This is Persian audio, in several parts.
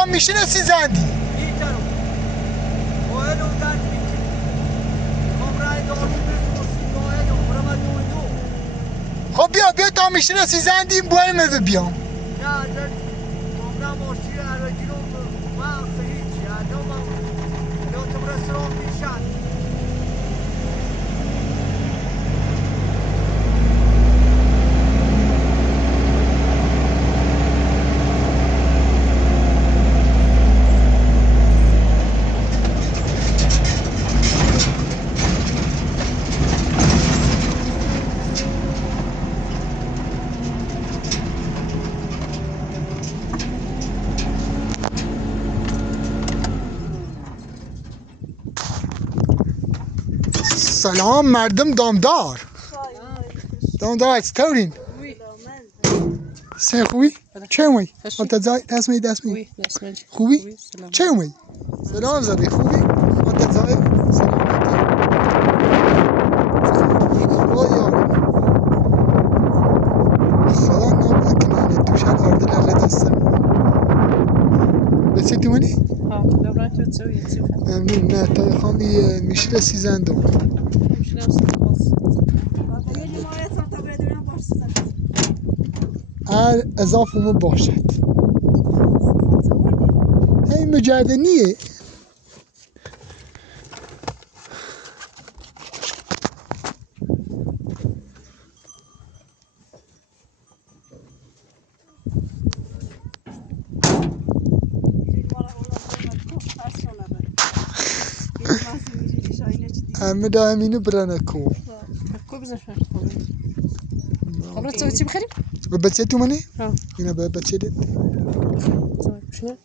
tam میشناسی زندی خب بیا تا میشناسی زندی باید بیام سلام مردم دامدار دامدار چطورین؟ سه خوبی؟ چه اومدی؟ دست می خوبی؟ چه اومدی؟ سلام زدی خوبی؟ منتظر سلامتی خدا یاری خدا نکنه توش الارض لغت هستن بسی تو منی؟ ها لبنان تو تسوي ممنون نه تا خواهی میشه سیزندم مش نفس القصة هر اضافه ما باشد هی مجردنیه همه دا همینو برنه کن كو بزاف خلاص تسوي بخير بچه تو منی؟ ها اینا به بچه دید شنو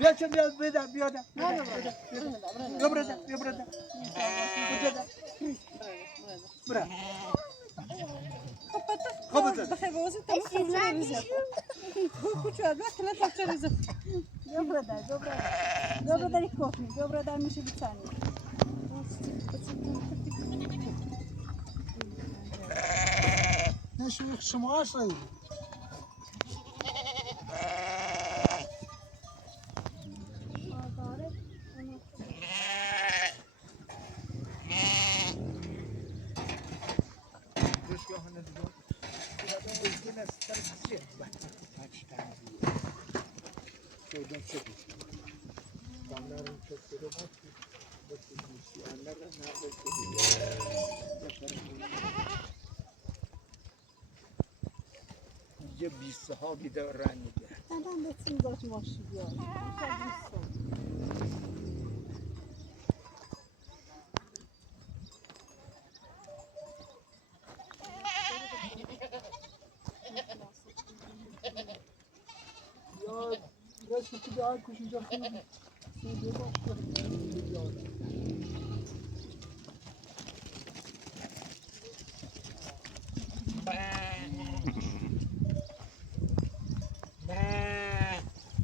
بیا چه بیا بده بیا ده بیا برده برا خب بخیر بازی تمام ریزه کوچو از وقت لا تفچه ریزه dobra ich kochni, dobra daj mi się wycenić. نه شما شدید یه 20 ها بیدار رنگ میده. Adam da için zaten başlıyor. یا رشته که به هر کش اینجا خیلی سیده باشه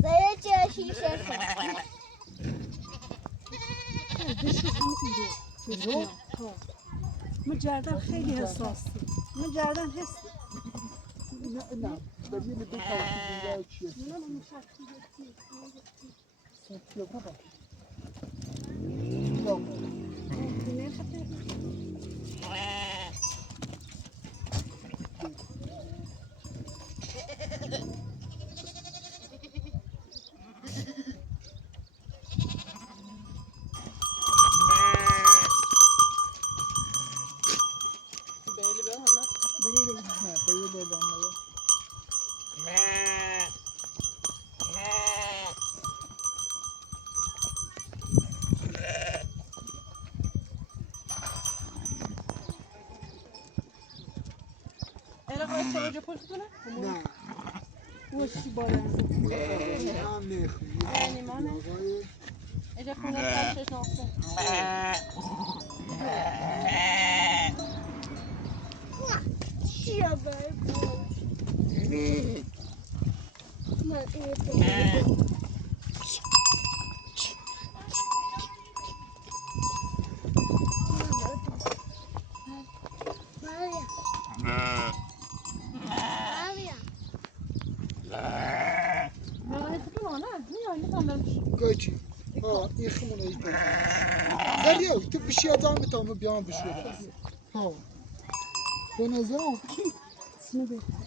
Zajęcie się مجردن خیلی حساسی مجردن حسی نه بدی به دو طرف چیه سنتیو بابا اینا باید توجه پشت کنه؟ نه وشی بارن هم نخوی یعنی مانه اینجا خونه سرشش ناخته Chia bebe. گوچی ها این خمونه ای تو دریا تو بشی آدم بتامه بیان بشوره ها به نظرم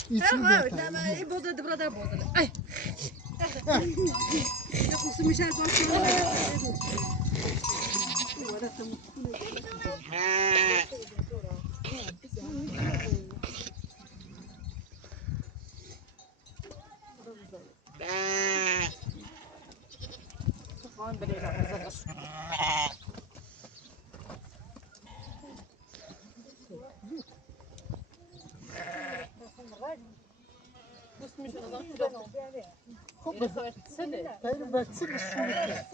ایتنی بهتره این بوده برادر بوده ای Yoksa Michel başlıyor. خب بذار تایید وقتی بشوره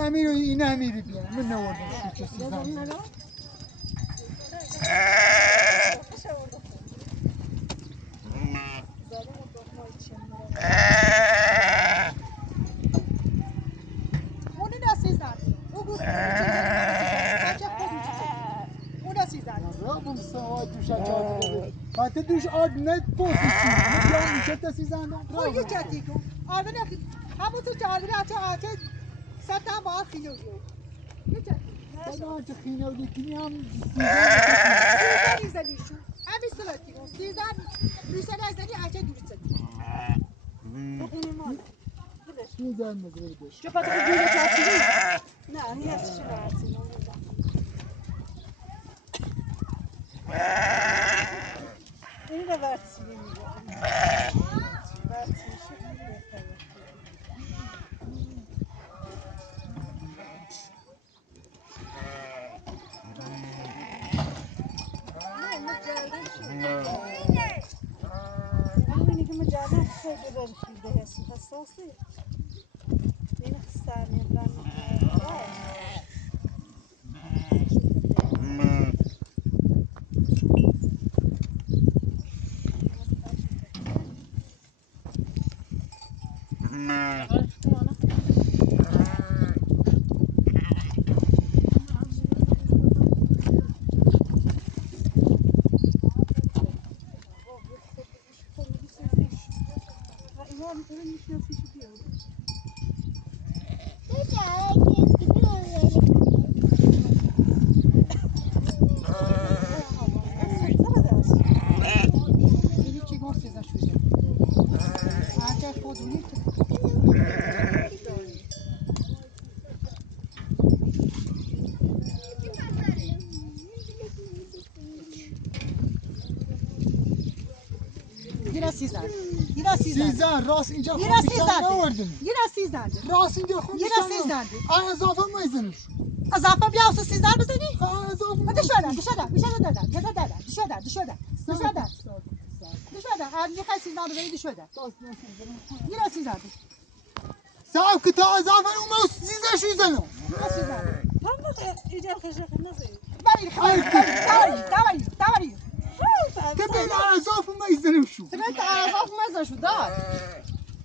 امیر این امیری بیا من نوردم چه سیزن Onu da sizden. O bu. O da sizden. بوم سوای دوش آد حتی دوش آد نت پوسیسی میگم چه سیزن خب یه چتی کن آدم همون تو جالبه آچه ستم با خیلو یه چتی نه چه خینه دیگه هم سیزن زنیشو همین صورتی کن سیزن دوست نزنی آچه دوست سیزن مگه بشه چه پاتو بیرون چاچی نه نیست چی راحتی این رو ورسی میگه ورسی همینی که مجردم خیلی برخیده حساسه این خستانی سیزن راست اینجا یه خود سیزن نوردیم یه سیزن راست اینجا خود یه سیزن اضافه میزنش اضافه بیا و سیزن بزنی اضافه صاحب که تا اضافه اون سیزن شیزنم تبين على زوف ما يزنوشو سمعت على ظرف مزه شو دار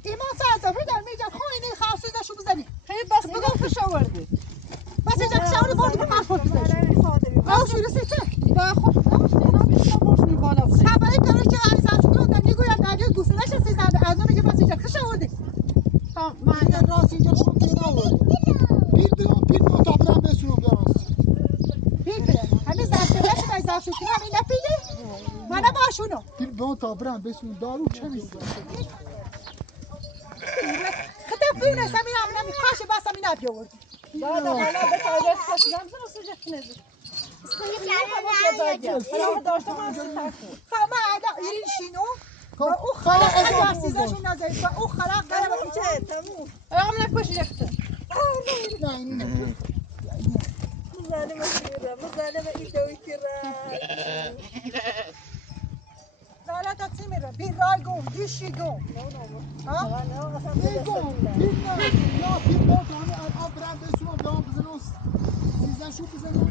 ایمان ساعت بدر میجا خوینه خاصی داشو بزنی خیلی بس بگو فشاورده بس اینجا فشاورده برد به من خود بزنی راست میرسی چه با خود راست میرسی بالا خبری داره که علی زنجون در میگوید دریا گوسه نشه سیزنده از اون میگه بس اینجا فشاورده من راست اینجا شو پیدا آورد پیر تا برام بسونم براست پیر همین زنجون شده از زنجون که همین نپیده منو باشونو پیر تا برام بسونم دارو چه نیست خدا فونه سمین هم نمیخواش بس همین نبیاوردی بعد حالا به تاریخ خواستم زن سوژه کنه خب این شینو و او خلاق اگر سیزشون نذارید و او خلاق داره با چه تموم هم نکشی رفته نه این نه مظالمه كبيرة مظالمة إيدوي كرا لا لا تقسيم بين رايقو ديشيقو ها بيقوم بينا لا بيقوم يعني الأبرام بسوا بيوم بزنوس سيزن شو بزنو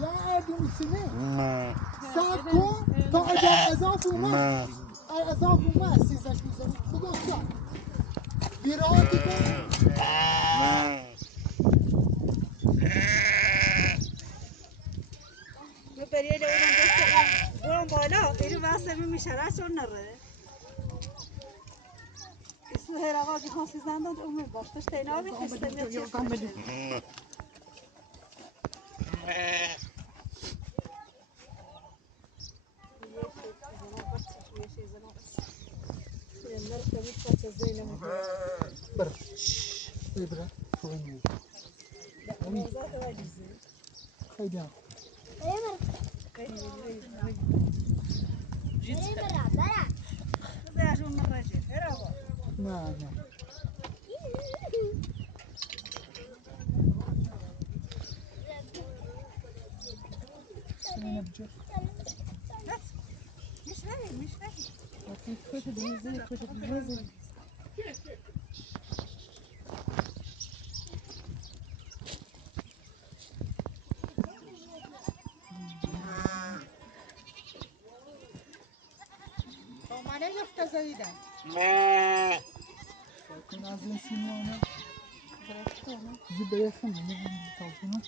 يا أدم سنة ساكو تا أضافة ما أضافة ما سيزن شو بزنو خدو سا بيراتي كون ببريد برام بالا إلو واسه میشه چون نره اسمه هراقا که خاصی زندان اون باختش تینابی خستمیت چیز برا برا فوقني خيدي لا لا سنة بجر مش فاهم من یفت زدیدم كان عايزين سنة زبايا خمسة تلفون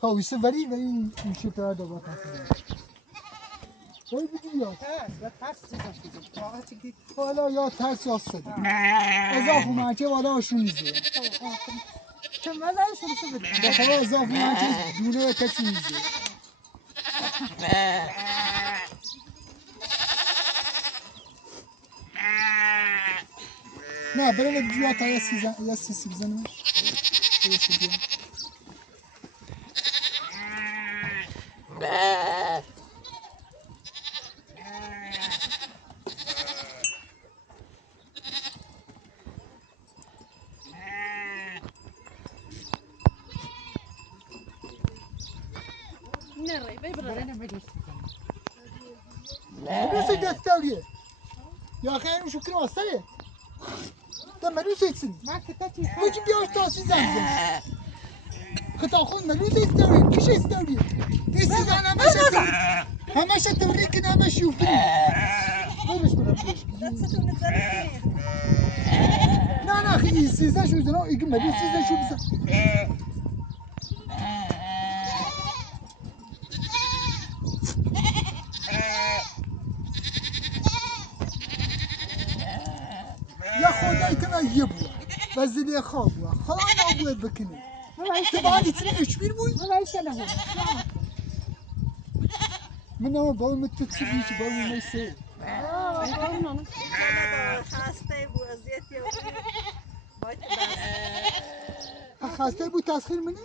خواهیسه ولی این شکر دوباره تاثیر ولی بگی یا حالا یا ترس یا صدا اضافه مرکه والا آشون میزه دفعه اضافه مرکه دوره کسی میزه نه برای بیا تا یه سی بزنمش ملوسي دستاوية يا أخي أنا شو كنا وصلت ده ملوسي يتسن ما جي بياش تاسي زنزن خطا أخون ملوسي يستوي كيش يستوي تيسي أنا همش توريك أنا همش شوفني مش برابرش لا أخي سيزن شو زنا يجي ملوسي سيزن شو بس يا خدای تنا یبوا وزلی خواب و خلا نبود بکنی تو بعدی تنی اشبیر بود من اما باید متتصلی چی باید میشه خسته بود اذیتی خسته بود تسخیر منی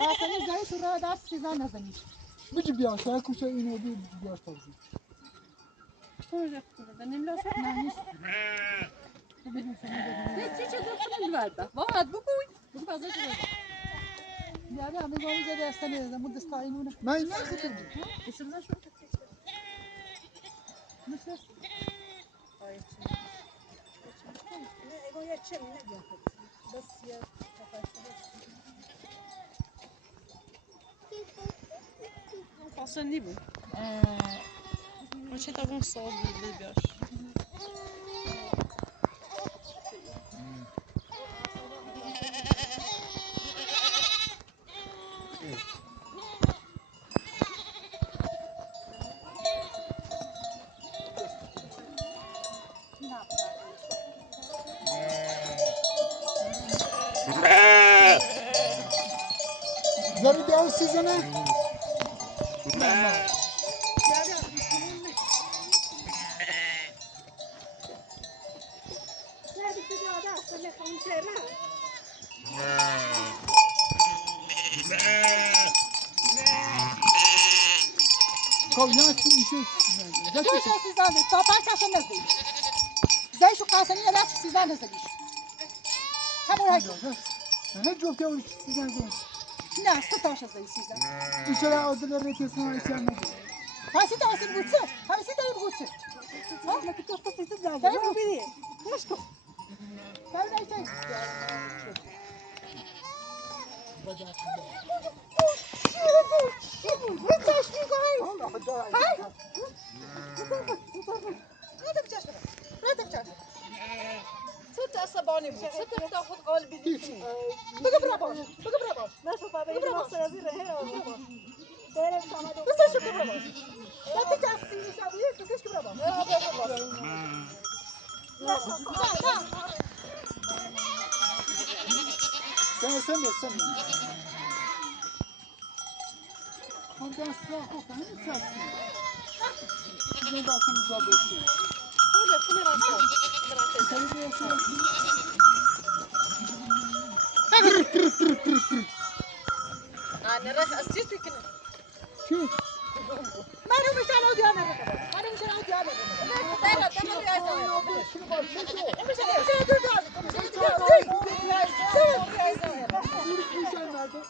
اصلا زنی تو را دست سیزن نزنیش بجی بیاش تا کوچه اینو بیاش تازی چی دفترم البته واحد بگوی بگو بازار شده یعنی همه گاهی جده استنی زمود دستایمونه من این نخطر بود اسم نشو مثل Passa nível. Mas tá bom sol de bios. زری بیاو سیزنه خب نه چی میشه چه سیزنه تا پنج کشم نزدیش زیشو قاسمی یه دست سیزن نزدیش همون هایی نه جفته اون سیزن زن نه سه تاش زی سیزن این چرا عادل ریتی سن ایشان نگه هاسی تاسی بودسه هاسی تایی بودسه ها نه تو تو سیزن زن تایی بودی نشکو تایی نایی تایی بچش میگوی های ست عصبانی بود ست افتاد خود قالبی دیدی بگو برا باش نشو بابا مصر از این راه برم سامد بسه شو برا باش وقتی جستی میشویی بسش برا باش سن خب دست را خب همین چستی این دستم جا بشید أنا راح أستيت كنا. چی؟ منو میشن او دیانه منو میشن او دیانه دايلا دايلا يا زلمة. میشن دو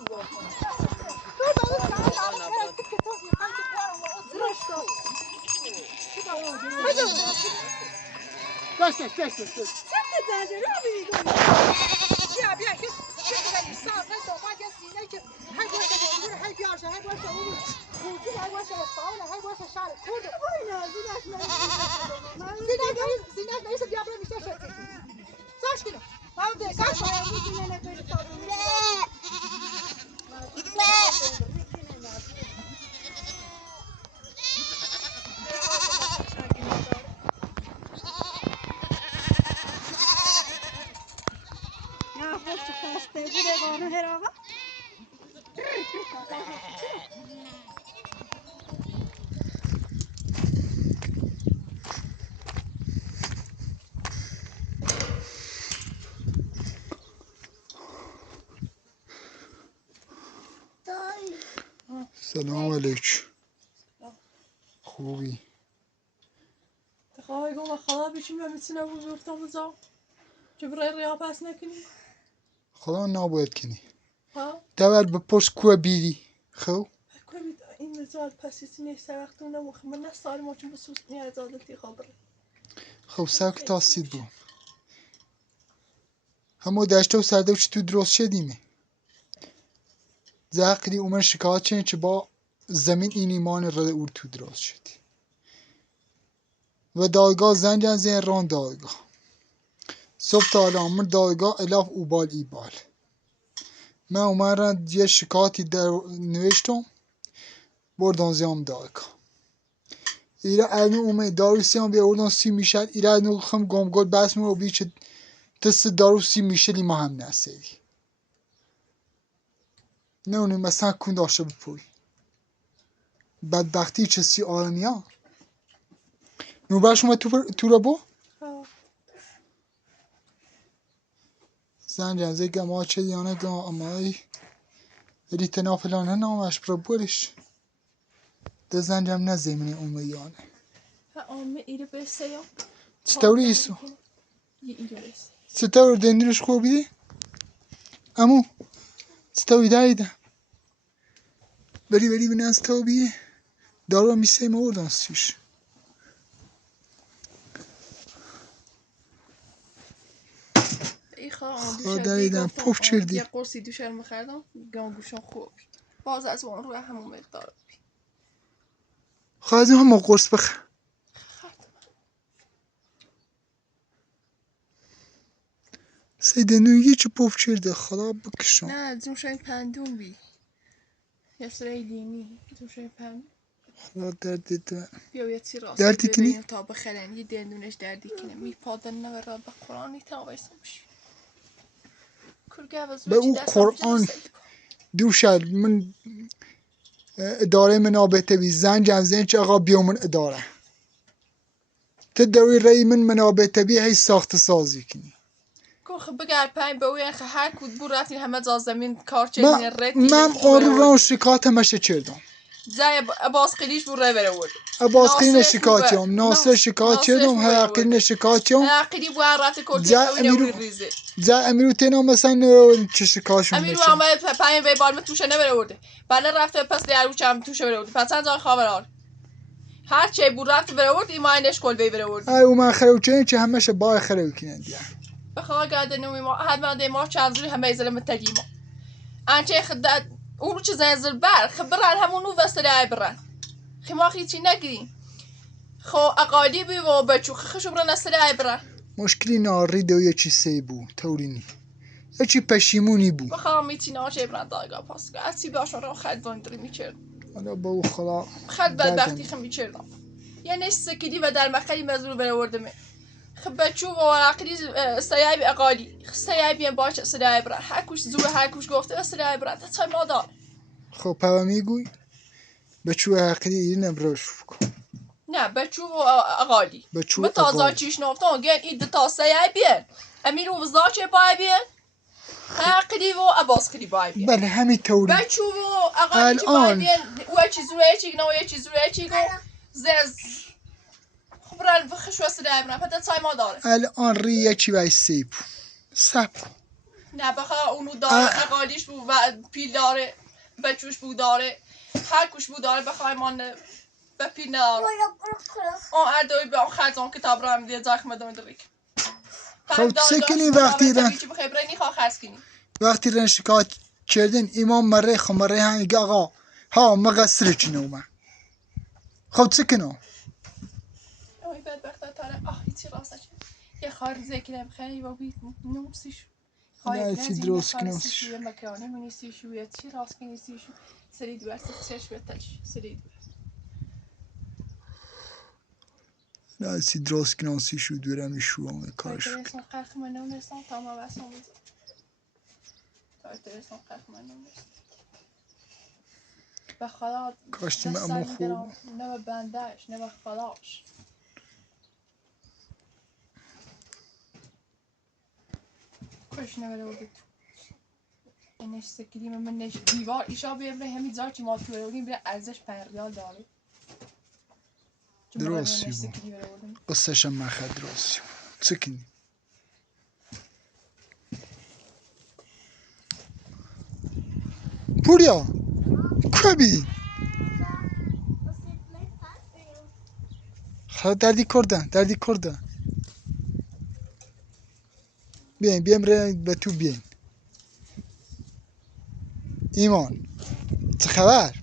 سلام علیکم. خوبی؟ تخواهی گم خدا بیشیم و میتونه بود بیفتم بزا چه برای ریا پس نکنی خدا نباید کنی. ها؟ دور بپرس کوه بیری. خب؟ کنید این نزاد پسیسی نیست وقتونه مخیم من نستاری ما چون بسوس نیه ازادتی خبره خب ساک تاسید بوم. همو داشته و سرده و چی تو درست شدیمه. زاقری اومن شکایت چنین چه با زمین این ایمان رده اور تو درست شدی. و دایگاه زنجان زین ران دایگاه. صبح تا الان من دایگاه الاف اوبال ایبال. من اومدم یه شکایتی در نوشتم بردان زیام دایگاه. ایره اینو اومد داروسیان بیا اردان سی میشد ایره اینو خم گم گل بس مو بی چه دست داروسی میشلی ما هم نسیدی. نه اونی مثلا کن داشته بپوی. بدبختی چه سی آرمیا. نو باش اومد تو را بو؟ زنجان زی گما چه دیانه گما امایی ریتنا فلانه نامش برا برش ده زنجم نزیمنی اومیانه آمه ایره برسه یا چطوری ایسو؟ یه ایره برسه چطور دندیرش خوبیده؟ امو چطوری دایده؟ بری بینه از تو بیه دارو میسه ما اردان سیش خدا دیدم پف چردی یه قرصی دوشر مخردم گام گوشم خوب باز از اون روی همون مقدار خواهد هم قرص بخ سیدنویی چه پف چرده خدا بکشم نه دوشن پندون بی یه سری دینی دوشن پندون خدا دردی ده بیا یه چی راست دردی کنی؟ ببینیم تا بخرن یه دندونش دردی کنه میپادن نورا به قرآنی تا وایسمش کرگه به او قرآن دوشد من اداره منابطه بی زنجم زین چه آقا بیومن اداره تدوی رای من منابطه بی هی ساخت سازی کنی خب بگر پنج به اوی هر کود بو رفتین همه زمین کار چنین رتی من آن رو شکایت همشه چردم زای باز قلیش بو رای بره ورد باز قین شکایتی هم ناصر شکایت چردم هر قین شکایتی هم قلی بو رفت کورتی اوی ریزه زای امیرو تینا مثلا چه شکایشون امیرو هم باید پنج به بالم توشه نبره ورده بله رفته پس دیارو چم توشه بره ورده پس از آن خبران هر چه بو رفت بره ورد ایمانش کل وی بره ورد ای من خرو چه چه همشه با خرو کنن دیگه بخواه گرده نومی ما حد من دی ما چند زوری همه ایزل متگیما انچه خدت اونو چه زنزل بر خبرن همونو وستر ای برن خماخی چی نگیرین خو اقالی بی و بچو خشو برن استر ای برن مشکلی ناری دو یه چی سی بو تورینی یه چی پشیمونی بو بخواه میتین آچه برن دایگا پاس که اسی باشون رو خد دوندری میچرد حالا با او خدا خد بدبختی خم میچردم یه نش سکیدی و در مخلی مزور بره وردمه خب بچو و عقلی سیای بی اقالی سیای بی باش استر ای برن هر کوش زور هر کوش گفته استر ای برن تا ما دار خب پا میگوی بچو عقلی این نبروش بکن نه بچو و اقالی بچو متازا اقالی چیش نفتان گن اید تا سیای بیان امیر و زاچه بای بیان عقلی و عباس خلی بای بیان بله همین طوری بچو و اقالی چی بای بیان و چیزوره چی نو یه چیزوره چی گو زز خبرال بخش واسه دایبرن پس تای ما داره الان ری چی وای سی بو سب نه بخواه اونو داره اقالیش بو و پیل داره بچوش بو داره هر کوش بو داره بخواه من به پیل نداره اون اردوی به اون خرزان کتاب رو هم دیگه زخم دون دریک خب چه کنی وقتی رن وقتی رن شکایت کردن امام مره خمره هنگ آقا ها مقصر چنو من خب چه کنو اوی بدبخت تاره آه هیچی راسته چه یه خار زکرم خیلی با بیت نومسیش خواهی چی نزین درست خار کنم سیشوی مکانی منی سیشوی چی راست کنی سیشو سری دو است چش بتش سری دو نه چی درست کنم سی شو دورم شو هم کارش تایتر اسم قرخ منو نرسان تا ما بسام تایتر اسم قرخ منو نرسان به خدا کاشتیم نه اما سنگ خوب درام، نه به بندش نه به خداش. کاش نبره بودی تو اینش سکریم منش دیوار ایشا بیبره همین زار چی ما توره بودیم بره ارزش 5 ریال داره. درستی بود قصهش هم مخد درستی بود چه کنی پوریا کبی خدا دردی کردن بیاین به تو بیاین ایمان چه خبر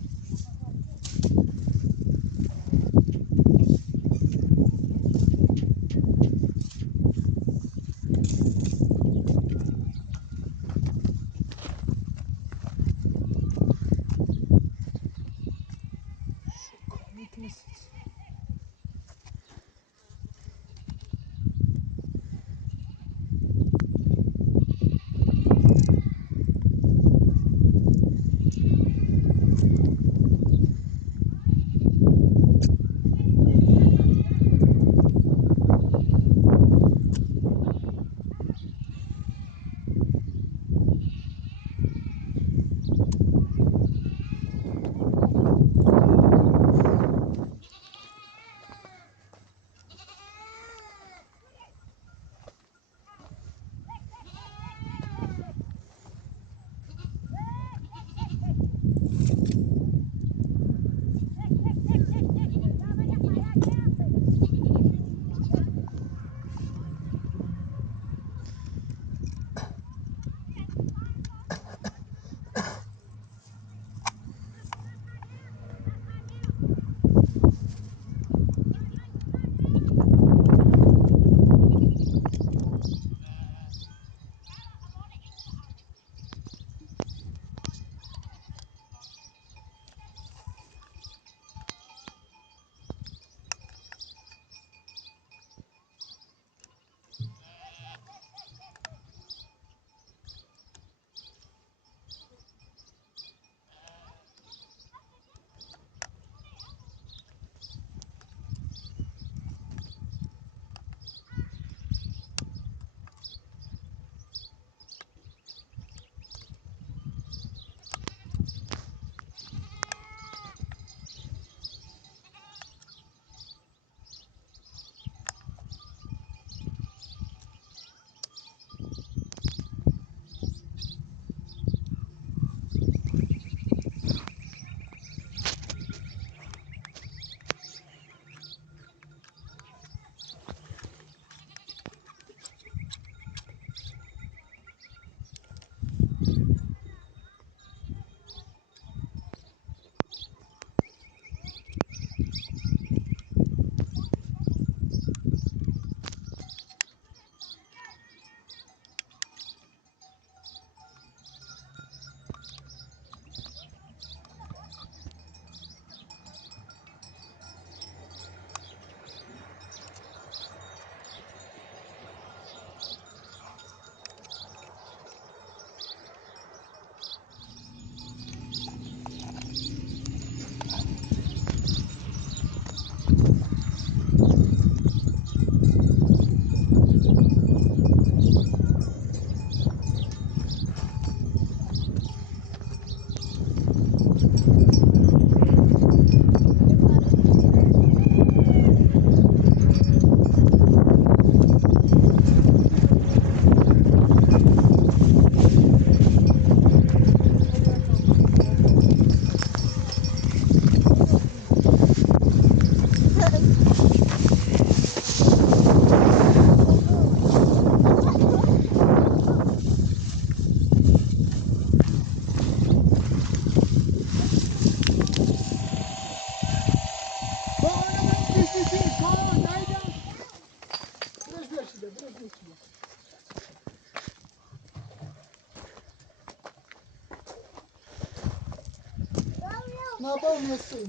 نه با نسته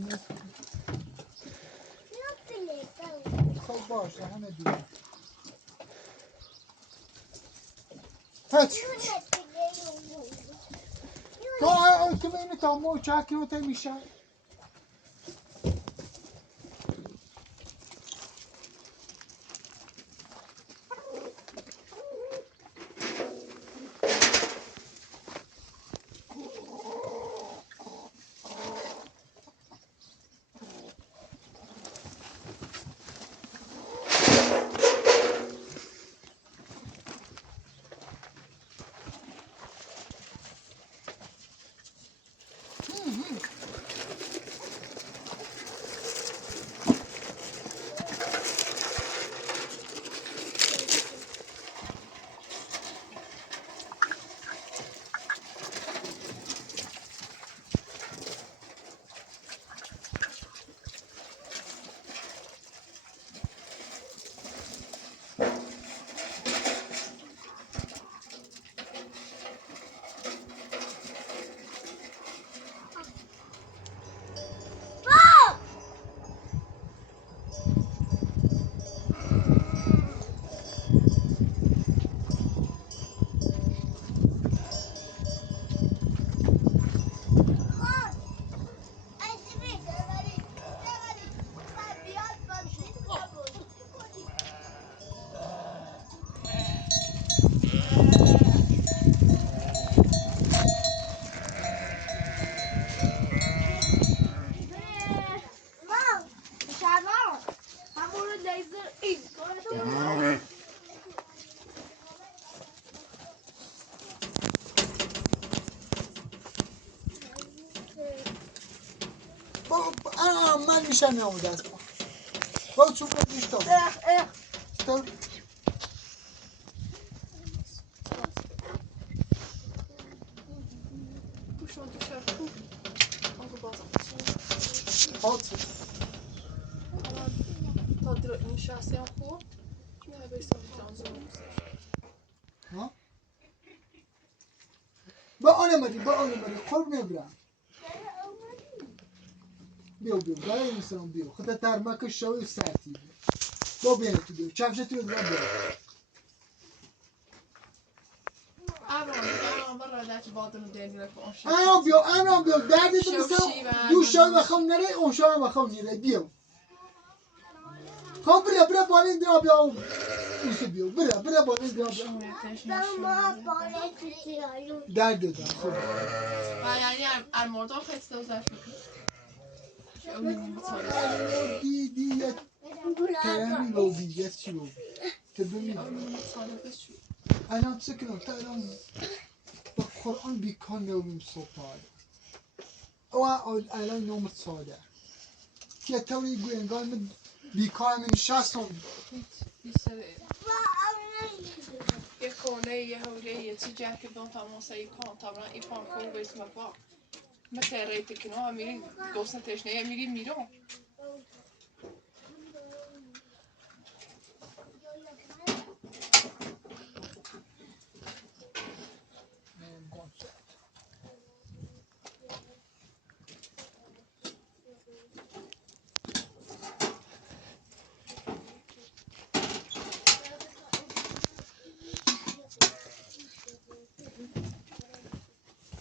خب باشه همه دیگه با که اینو تا ما چاکی رو میشه من میشه نموده است با چون بدیش تا Bouchon de chapeau. On peut pas هات Ta droit une chasse en cours. Tu m'avais sorti dans une ها با آنمدی قرب نبرم بیو برای مثلا بیو خدا ترمک شوی ساعتی با بینه تو بیو چفشتی رو برم برم Avant برای داشت بادم دیگر کنش. آنم بیو دردی تو مثلا دو شوی بخوام نره اون شوی بخوام نره بیو خب برا بالین درا بیا اوسه بیو برا بالین درا بیا درد دادم خب و یعنی المردان خسته و زشت دی ترمی بودی یه چی بود که ببین الان چه کنم تا الان با قرآن بیکار نویم صبح او الان نوم ساده که توی گوی انگار من بیکار من شستم یه کنه یه حوله یه چی جرک بون تماسه ای کن طبعا ای پان خوب بیس مفا مثل ریتی کنو هم میری گوستن تشنه میری میرون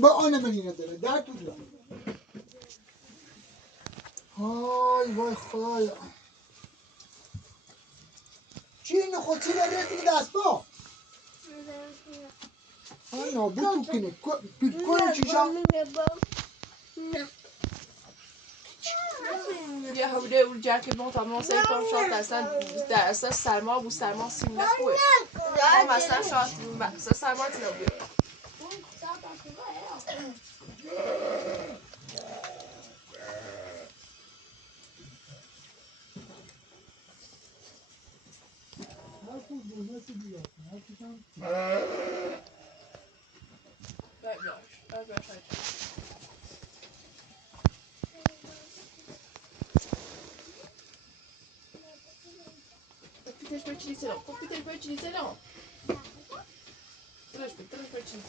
با آن منی نداره در تو دارم های وای خدایا چی نخود چی داره رفتی دست با نابود تو کنه کنه چیشا یه حوله اول جرک بون تماسه ای کن شاد در اساس سرما بو سرما سیم نخوه هم اصلا شاد اصلا سرما تنو بیرون Peut-être je peux utiliser là. Peut-être je peux utiliser là. Peut-être je peux utiliser.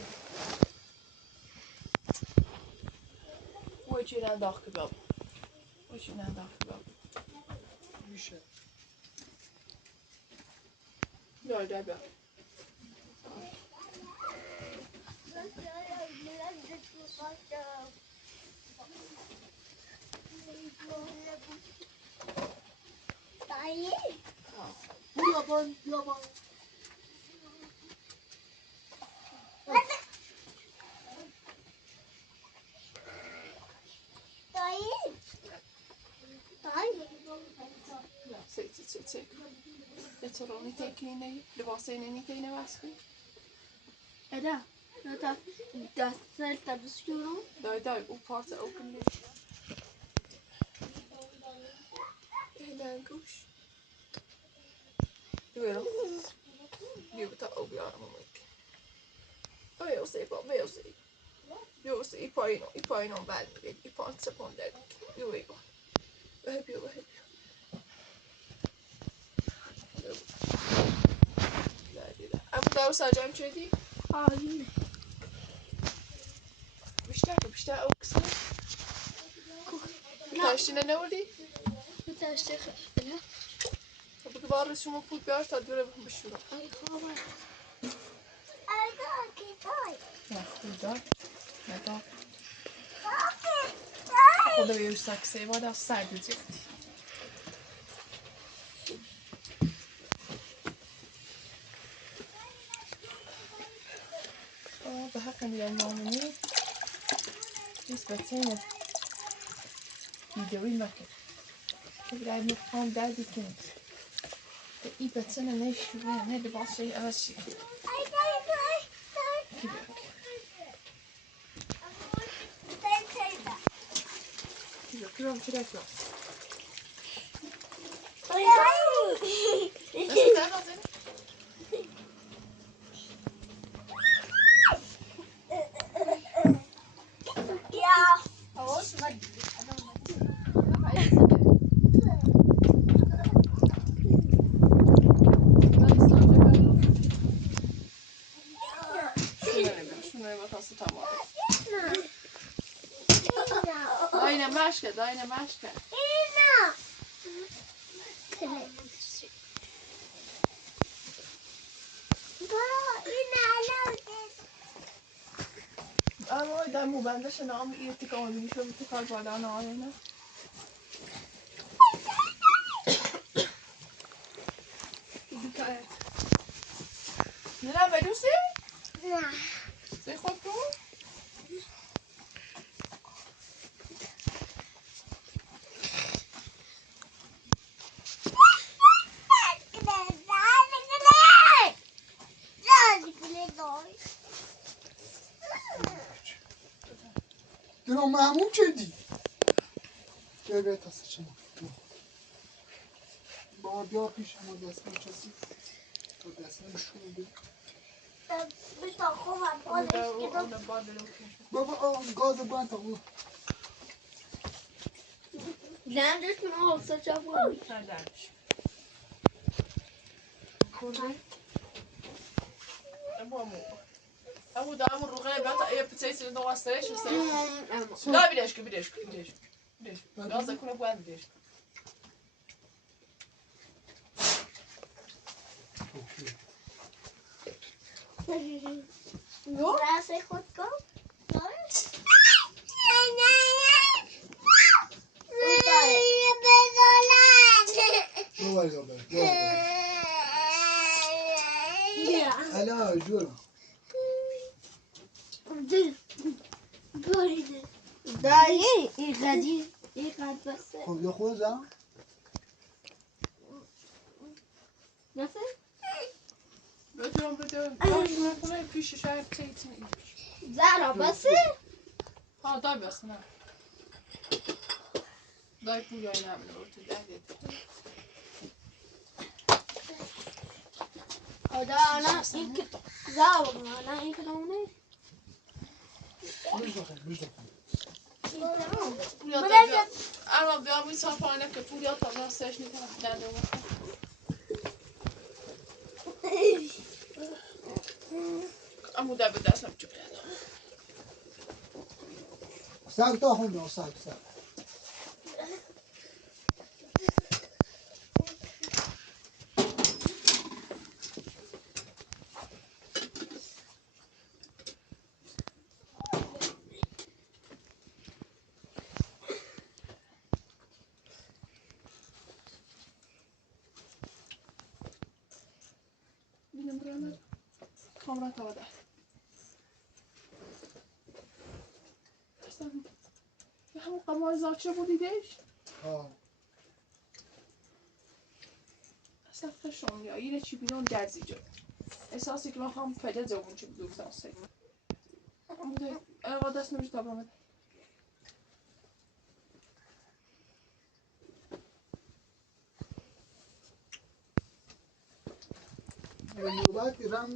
Où est-tu là d'or kebab? Où est-tu là d'or kebab? میشه Ja, där bra. بیا باید بیا باید سیتی یه ترونی تکینه لباسه اینی که اینه واسه Eda, das ist das Beskürung. دای او پارت اوپن می اینه گوش بیارم بیا تا او بیارم اومد او سی با بیو سی ای پایینو بل میگه ای پارت سپونده بیو بیا ابو داو ساجام شدی Hayır. بیشتر او کسی تاشتینه نوردی Bir tane şey. بگه بار شما پول بیار تا دوره بشورم Ay kaba. نه خدا بیوش ساکسه باید از سرد زیادی به حق میدن نامونی جیس بطینه ویدیوی مکن که برای میخوام دردی کنید ای بطینه نشوه نه لباسه اوشی Kıram çilek var. Nasıl sen hazır? Şunları bakası tamam. Dajne maške. Ama daj mu bende še nam i ti kao mi što ti kao voda na ona. Ne vedu si? Ne. Se hotu? درو محموم شدی بیا تا سچما با بیا پیش ما دست نچسی تو دست نشون بابا گاز بند تا او Länder som avsatt jag var. Abu da amur ruğaya bata ya pitsayı no astreş işte. Da bileşki. Biraz da kuna buan bileşki. Yok. Ben sen korkma. نو وای بابا الا جور دایی این قدیم این قد بسته خب یا خود زن نفر بدم. Başına kuna piş şay pitsayı. زهرا بسه Ha da bas ne. Daj pulja nam orta derdi. خدا انا این که زاو انا این که دونه Ama bir bir safhane ki pulja tamam seçni tamam derdi. Amu da bir ders yapacak. سگ تا خونده سگ خامرا تا ده اصلا همون قمار زاچه بودیدش ها اصلا خشم یا اینه چی بیرون گرزی جو احساسی که من خواهم پیدا زبون چی بزرگ سانسی بوده ارقا دست نمیشه تا بامده نوبت رم